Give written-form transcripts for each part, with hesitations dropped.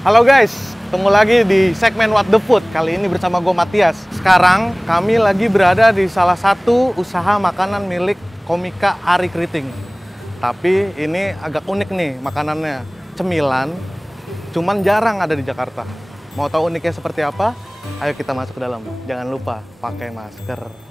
Halo guys, ketemu lagi di segmen What the Food. Kali ini bersama gue Matias. Sekarang kami lagi berada di salah satu usaha makanan milik komika Arie Kriting. Tapi ini agak unik nih makanannya. Cemilan, cuman jarang ada di Jakarta. Mau tahu uniknya seperti apa? Ayo kita masuk ke dalam. Jangan lupa pakai masker.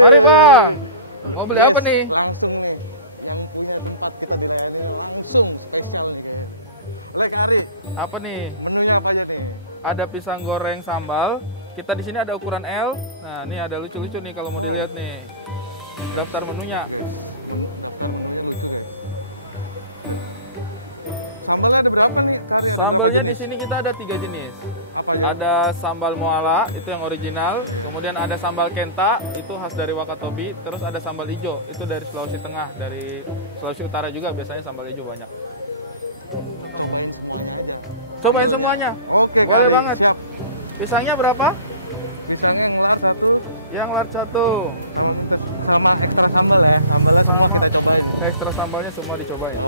Mari bang, mau beli apa nih? Apa nih? Menunya apa aja nih? Ada pisang goreng sambal. Kita di sini ada ukuran L. Nah, ini ada lucu-lucu nih kalau mau dilihat nih. Daftar menunya. Sambalnya ada berapa nih? Sambalnya di sini kita ada 3 jenis. Ada sambal muala, itu yang original. Kemudian ada sambal kenta, itu khas dari Wakatobi. Terus ada sambal hijau, itu dari Sulawesi Tengah. Dari Sulawesi Utara juga biasanya sambal hijau banyak. Cobain semuanya. Oke, boleh banget. Siap. Pisangnya berapa? Pisangnya Yang large 1. sama ekstra sambal ya. Sambalnya Sama kita cobain. ekstra sambalnya semua dicobain.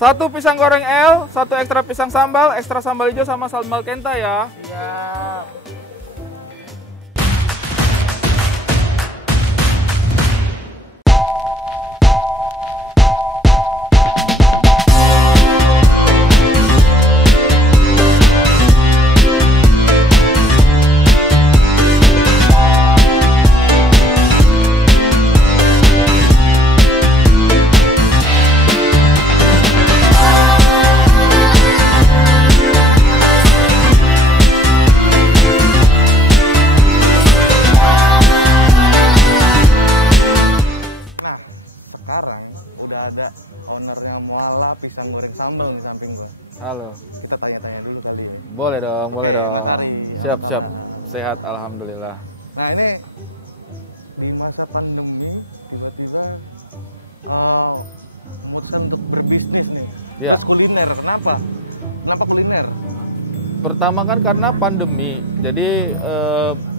1 pisang goreng L, 1 ekstra pisang sambal, ekstra sambal hijau sama sambal kenta ya. Siap. Sekarang udah ada ownernya Muala pisang goreng sambal di samping gua. Halo. Kita tanya-tanya dulu kali ya. Boleh dong, boleh Oke, dong. Mas Arie. Siap, siap. Sehat, alhamdulillah. Nah ini di masa pandemi tiba-tiba memutuskan untuk berbisnis nih. Iya. Terus kuliner, kenapa? Kenapa kuliner? Pertama kan karena pandemi, jadi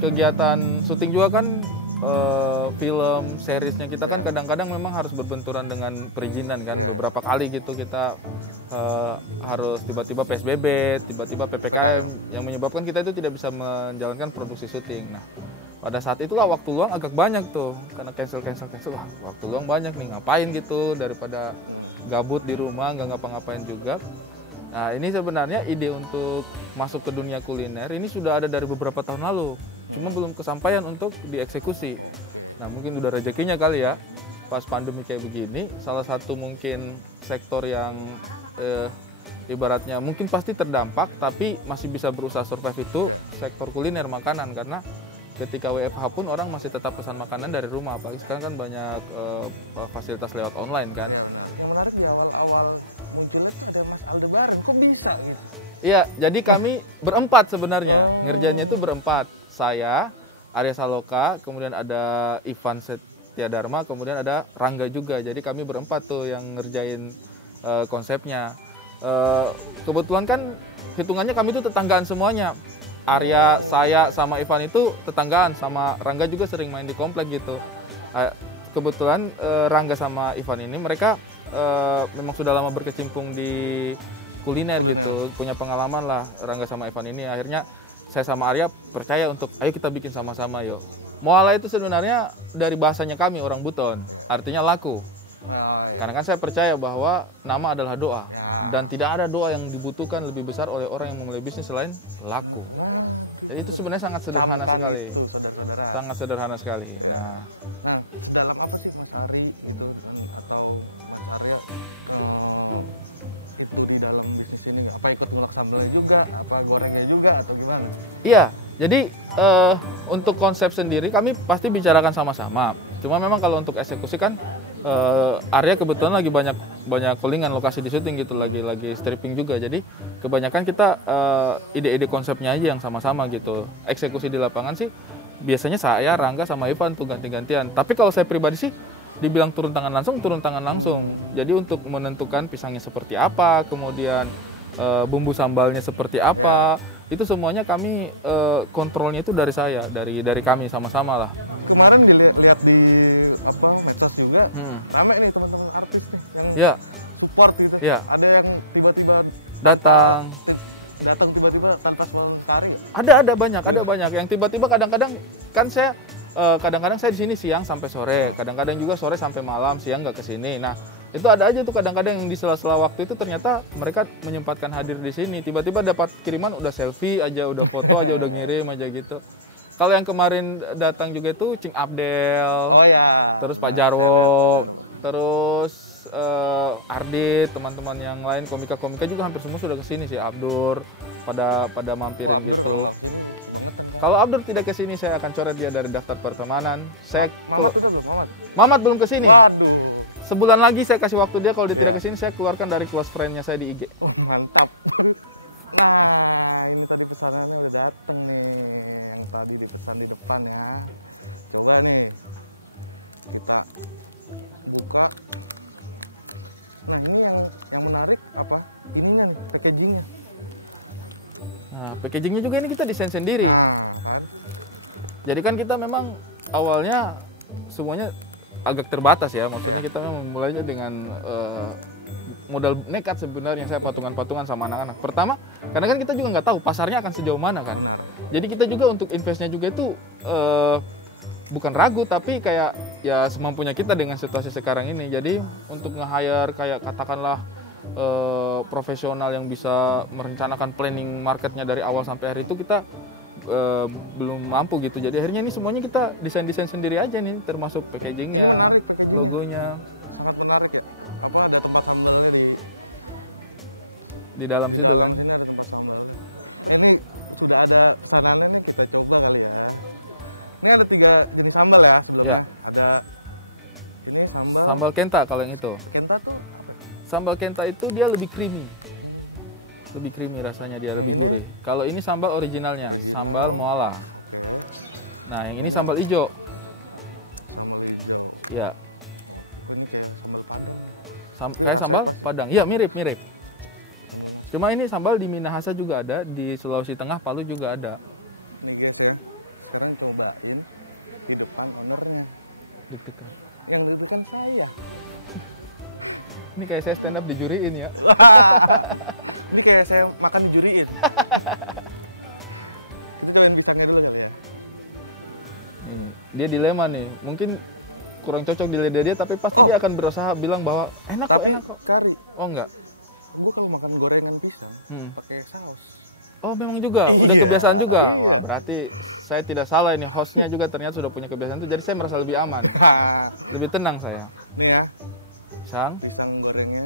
kegiatan syuting juga kan film, seriesnya kita kan kadang-kadang memang harus berbenturan dengan perizinan kan. Beberapa kali gitu kita harus tiba-tiba PSBB, tiba-tiba PPKM yang menyebabkan kita itu tidak bisa menjalankan produksi syuting. Nah, pada saat itulah waktu luang agak banyak tuh karena cancel. Wah, waktu luang banyak nih, ngapain gitu daripada gabut di rumah nggak ngapa-ngapain juga. Nah, ini sebenarnya ide untuk masuk ke dunia kuliner ini sudah ada dari beberapa tahun lalu. Cuma belum kesampaian untuk dieksekusi. Nah, mungkin udah rezekinya kali ya. Pas pandemi kayak begini, salah satu mungkin sektor yang ibaratnya mungkin pasti terdampak, tapi masih bisa berusaha survive itu sektor kuliner, makanan. Karena ketika WFH pun orang masih tetap pesan makanan dari rumah. Apalagi sekarang kan banyak fasilitas lewat online kan. Ya, yang menarik di awal-awal munculnya ada Mas Aldebaran, kok bisa gitu? Iya, jadi kami berempat sebenarnya. Ngerjainnya itu berempat. Saya, Arya Saloka, kemudian ada Ivan Setia Dharma, kemudian ada Rangga juga. Jadi kami berempat tuh yang ngerjain konsepnya. Kebetulan kan hitungannya kami itu tetanggaan semuanya. Arya, saya, sama Ivan itu tetanggaan, sama Rangga juga sering main di komplek gitu. Kebetulan Rangga sama Ivan ini mereka memang sudah lama berkecimpung di kuliner gitu, punya pengalaman lah Rangga sama Ivan ini. Akhirnya saya sama Arya percaya untuk ayo kita bikin sama-sama yuk. Muala itu sebenarnya dari bahasanya kami orang Buton, artinya laku. Karena kan saya percaya bahwa nama adalah doa. Dan tidak ada doa yang dibutuhkan lebih besar oleh orang yang memulai bisnis selain laku. Jadi itu sebenarnya sangat sederhana sekali. Sangat sederhana sekali. Nah, dalam apa sih Mas Arie gitu, atau Mas Arya itu di dalam bisnis ini apa ikut ngulak sambalnya juga, apa gorengnya juga atau gimana? iya, jadi untuk konsep sendiri kami pasti bicarakan sama-sama. Cuma memang kalau untuk eksekusi kan area kebetulan lagi banyak callingan lokasi di syuting gitu, lagi stripping juga. Jadi kebanyakan kita ide-ide konsepnya aja yang sama-sama gitu. Eksekusi di lapangan sih biasanya saya, Rangga sama Ivan tuh ganti-gantian. Tapi kalau saya pribadi sih dibilang turun tangan langsung. Jadi untuk menentukan pisangnya seperti apa, kemudian bumbu sambalnya seperti apa, itu semuanya kami kontrolnya itu dari saya, dari kami sama-sama lah. Kemarin dilihat di medsos juga, rame nih teman-teman artis nih yang support gitu. Ya. Ada yang tiba-tiba datang tiba-tiba tanpa sekali. Ada banyak yang tiba-tiba kadang-kadang kan saya kadang-kadang saya di sini siang sampai sore, kadang-kadang juga sore sampai malam, siang nggak ke sini. Nah, itu ada aja tuh kadang-kadang yang di sela-sela waktu itu ternyata mereka menyempatkan hadir di sini. Tiba-tiba dapat kiriman udah selfie aja, udah foto aja, udah ngirim aja gitu. Kalau yang kemarin datang juga itu Cing Abdel, terus Pak Jarwo, terus Ardit, teman-teman yang lain, komika-komika juga hampir semua sudah kesini sih, Abdur, pada mampirin gitu. Kalau Abdur tidak kesini, saya akan coret dia dari daftar pertemanan. Mamat belum kesini. Waduh. Sebulan lagi saya kasih waktu dia, kalau dia tidak kesini, saya keluarkan dari close friend-nya saya di IG. Oh, mantap. Ini tadi pesanannya udah dateng nih, yang tadi dipesan di depan ya. Coba nih kita buka. Nah, ini yang menarik apa? Ininya nih, packagingnya. Nah, packagingnya juga ini kita desain sendiri. Nah, jadi kan kita memang awalnya semuanya agak terbatas ya, maksudnya kita memang memulainya dengan modal nekat sebenarnya, saya patungan-patungan sama anak-anak. Pertama, karena kan kita juga nggak tahu pasarnya akan sejauh mana kan. Jadi kita juga untuk investnya juga itu bukan ragu, tapi kayak ya semampunya kita dengan situasi sekarang ini. Jadi untuk nge-hire kayak katakanlah profesional yang bisa merencanakan planning marketnya dari awal sampai akhir itu kita belum mampu gitu. Jadi akhirnya ini semuanya kita desain sendiri aja nih, termasuk packagingnya, logonya. Sangat menarik ya. Apa ada tempat sambalnya di dalam situ kan? Ini ada tempat sambal. Ini sudah ada pesanannya nih, kita coba kali ya. Ini ada 3 jenis sambal ya sebelumnya. Ya. Ada ini sambal kenta kalau yang itu. Kenta tuh? Sambal kenta itu dia lebih creamy. Lebih creamy rasanya, dia lebih gurih. Kalau ini sambal originalnya, sambal moala. Nah, yang ini sambal hijau. Ya. Kayak sambal Padang. Iya, mirip. Cuma ini sambal di Minahasa juga ada, di Sulawesi Tengah, Palu juga ada. Nih guys ya, sekarang cobain di depan ownernya. Deg-degan. Yang deg-degan saya. Ini kayak saya stand up dijuriin ya. Ini kayak saya makan dijuriin. Kita cobain pisangnya dulu ya. Nih, dia dilema nih. Mungkin kurang cocok di lidah dia, tapi pasti dia akan berusaha bilang bahwa enak kok. Kari. Oh enggak. Gue kalau makan gorengan pisang pakai saus. Oh memang juga, udah kebiasaan juga. Wah berarti saya tidak salah ini, hostnya juga ternyata sudah punya kebiasaan itu, jadi saya merasa lebih aman, lebih tenang saya. Nih ya, pisang gorengnya.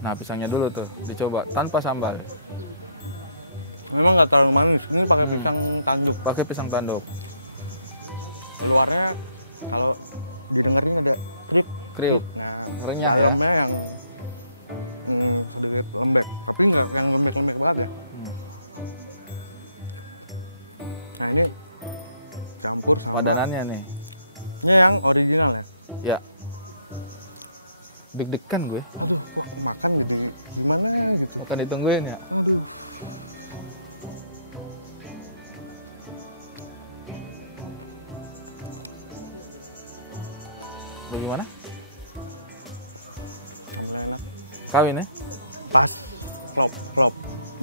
Nah pisangnya dulu tuh dicoba tanpa sambal. Memang nggak terlalu manis. Ini pakai pisang tanduk. Pakai pisang tanduk. Di luarnya kalau di tengahnya ada kriuk. Nah, renyah ya. Yang lembek, tapi nggak yang lembek banget ya. Nah ini padanannya nih. Ini yang original ya. Ya. Deg-degan gue. Makan gimana? Makan ditungguin ya. Bagaimana? Kawin ya? Pas, prop,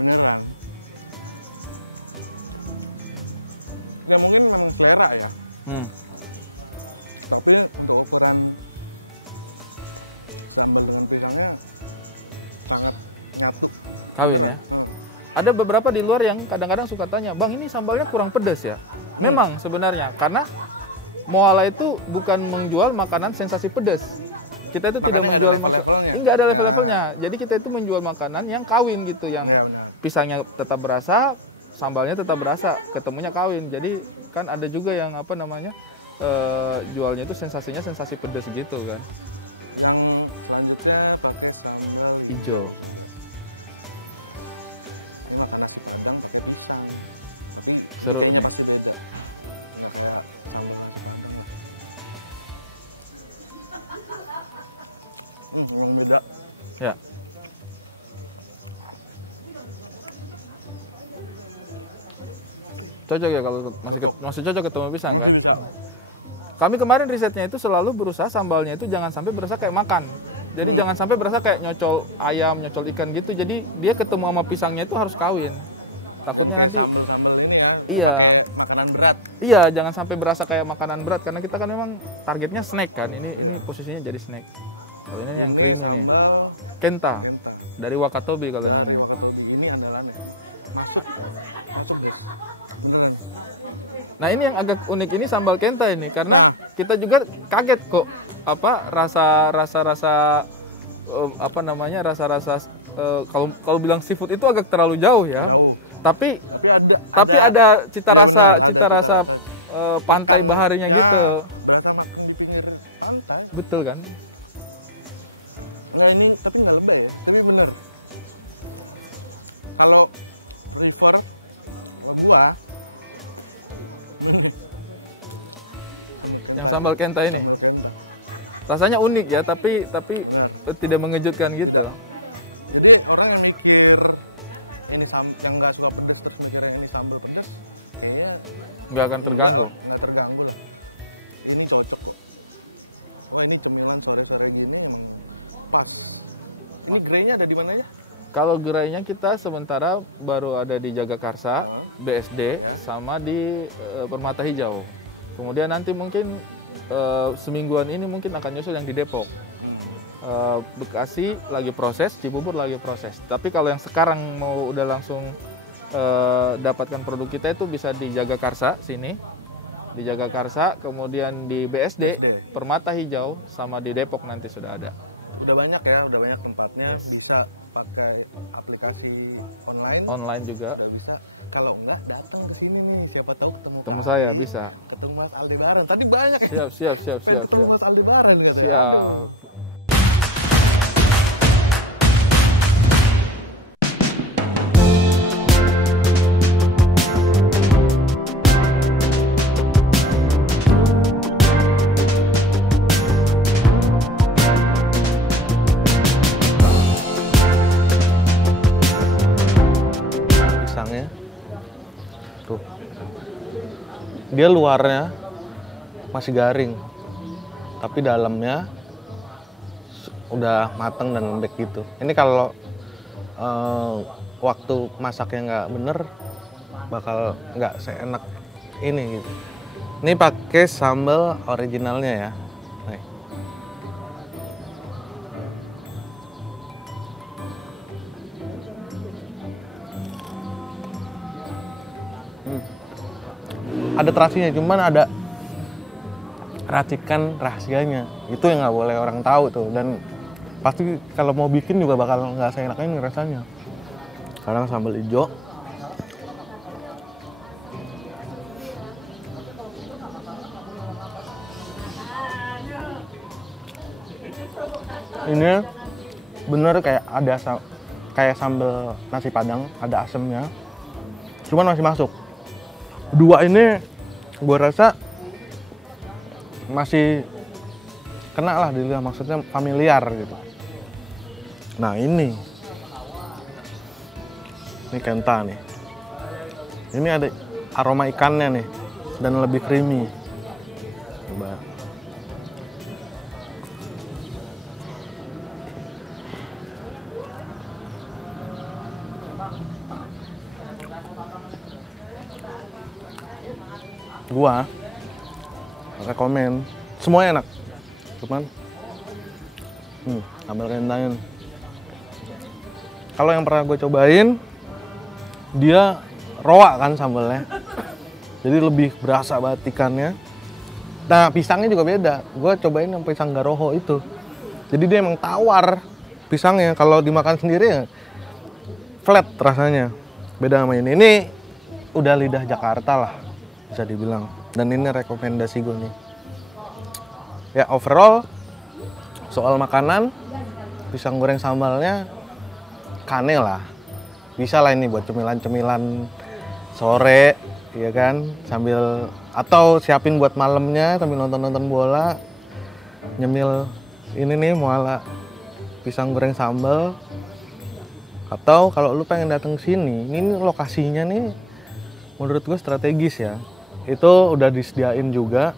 beneran. Ya mungkin memang selera ya. Tapi untuk ukuran sambal dengan pisangnya sangat nyatu. Kawin ya? Ada beberapa di luar yang kadang-kadang suka tanya, Bang ini sambalnya kurang pedas ya? Memang sebenarnya, karena Moala itu bukan menjual makanan sensasi pedas. Kita itu tidak menjual makanan, enggak ada level-levelnya. Jadi kita itu menjual makanan yang kawin gitu, yang pisangnya tetap berasa, sambalnya tetap berasa, ketemunya kawin. Jadi kan ada juga yang apa namanya jualnya itu sensasinya sensasi pedas gitu kan. Yang selanjutnya pakai sambal Hijau. ini makan nasi padang pakai pisang. Tapi Seru kayaknya nih. pasti beda. Nggak kayak sambal nasi padang. Yang beda. Ya. Cocok ya kalau masih cocok ketemu pisang kan? Bisa. Kami kemarin risetnya itu selalu berusaha sambalnya itu jangan sampai berasa kayak makan. Jadi jangan sampai berasa kayak nyocol ayam, nyocol ikan gitu. Jadi dia ketemu sama pisangnya itu harus kawin. Takutnya nanti Sambal ini ya. Iya. Kayak makanan berat. Iya, jangan sampai berasa kayak makanan berat karena kita kan memang targetnya snack kan. Ini posisinya jadi snack. Kalau ini yang creamy nih. Sambal Kenta kenta. dari Wakatobi kalau ini. Ini andalannya. Masak. Beneran. Nah, ini yang agak unik ini sambal kenta ini karena kita juga kaget kok apa rasa apa namanya rasa kalau bilang seafood itu agak terlalu jauh ya. Jauh. Tapi ada cita rasa pantai baharinya gitu. Berasa makan di pinggir pantai. Betul kan? Enggak ini tapi nggak lebay ya. Tapi bener. Kalau river gua Yang sambal kenta ini. Rasanya unik ya, tapi tidak mengejutkan gitu. jadi orang yang mikir ini yang nggak suka pedes terus mikirnya ini sambal pedes kayaknya Nggak akan terganggu. nggak terganggu loh. Ini cocok kok. Wah ini cemilan sore-sore gini emang pas. Ini greynya ada di mana ya? Kalau gerainya kita sementara baru ada di Jagakarsa, BSD, sama di Permata Hijau. Kemudian nanti mungkin semingguan ini mungkin akan nyusul yang di Depok. Bekasi lagi proses, Cibubur lagi proses. Tapi kalau yang sekarang mau udah langsung dapatkan produk kita itu bisa di Jagakarsa sini, di Jagakarsa, kemudian di BSD, Permata Hijau, sama di Depok nanti sudah ada. Udah banyak ya, udah banyak tempatnya. Yes. Bisa pakai aplikasi online. Online juga. Udah bisa. Kalau enggak datang ke sini nih, siapa tahu ketemu. Ketemu Kak. saya bisa. Ketemu Mas Aldebaran. Tadi banyak ya. Siap. Ketemu Mas Aldebaran katanya. Siap. Pisangnya tuh dia luarnya masih garing tapi dalamnya udah matang dan lembek gitu. Ini kalau waktu masaknya nggak bener bakal nggak seenak ini gitu. Ini pakai sambal originalnya ya. Nih. Ada terasinya, cuman ada racikan rahasianya. Itu yang nggak boleh orang tahu tuh. Dan pasti kalau mau bikin juga bakal nggak seenak ini rasanya. Sekarang sambal hijau. Ini bener kayak ada kayak sambal nasi padang, ada asemnya. Cuman masih masuk. Dua ini gue rasa masih kena lah di lidah, maksudnya familiar gitu. Nah ini kenta nih. Ini ada aroma ikannya nih dan lebih creamy. Coba. Gua rekomen semuanya enak, cuman sambal kentanya kalau yang pernah gue cobain dia roa kan sambalnya, jadi lebih berasa banget ikannya. Nah pisangnya juga beda, gue cobain yang pisang garoho itu, jadi dia emang tawar pisangnya. Kalau dimakan sendiri ya flat rasanya, beda sama ini. Ini udah lidah Jakarta lah bisa dibilang, dan ini rekomendasi gue nih. Ya overall soal makanan, pisang goreng sambalnya kane lah. Bisa lah ini buat cemilan-cemilan sore, ya kan, sambil atau siapin buat malamnya sambil nonton-nonton bola, nyemil ini nih muala pisang goreng sambal. Atau kalau lu pengen datang sini, ini lokasinya nih menurut gue strategis ya. Itu udah disediain juga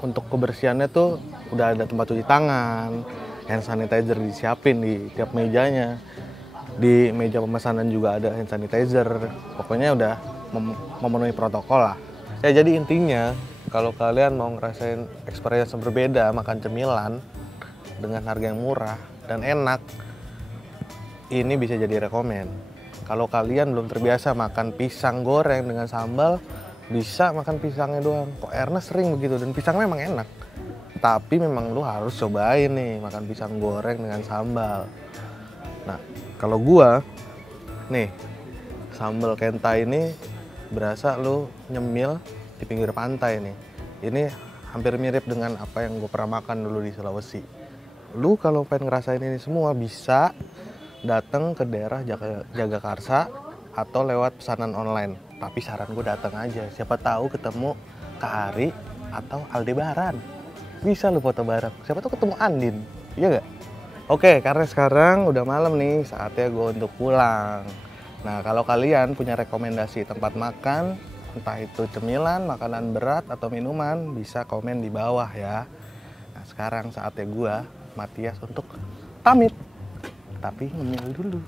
untuk kebersihannya tuh udah ada tempat cuci tangan, hand sanitizer disiapin di tiap mejanya. Di meja pemesanan juga ada hand sanitizer. Pokoknya udah memenuhi protokol lah. Ya jadi intinya kalau kalian mau ngerasain experience yang berbeda makan cemilan dengan harga yang murah dan enak, ini bisa jadi rekomen. Kalau kalian belum terbiasa makan pisang goreng dengan sambal, bisa makan pisangnya doang. Kok Ernest sering begitu dan pisangnya memang enak. Tapi memang lu harus cobain nih makan pisang goreng dengan sambal. Nah, kalau gua nih sambal kenta ini berasa lu nyemil di pinggir pantai nih. Ini hampir mirip dengan apa yang gue pernah makan dulu di Sulawesi. Lu kalau pengen ngerasain ini semua bisa datang ke daerah Jagakarsa atau lewat pesanan online. Tapi saran gue datang aja. Siapa tahu ketemu Kak Ari atau Aldebaran. Bisa lu foto bareng. Siapa tahu ketemu Andin. Iya gak? Oke, karena sekarang udah malam nih, saatnya gue untuk pulang. Nah, kalau kalian punya rekomendasi tempat makan, entah itu cemilan, makanan berat, atau minuman, bisa komen di bawah ya. Nah, sekarang saatnya gue, Matias, untuk pamit. Tapi ngemil dulu.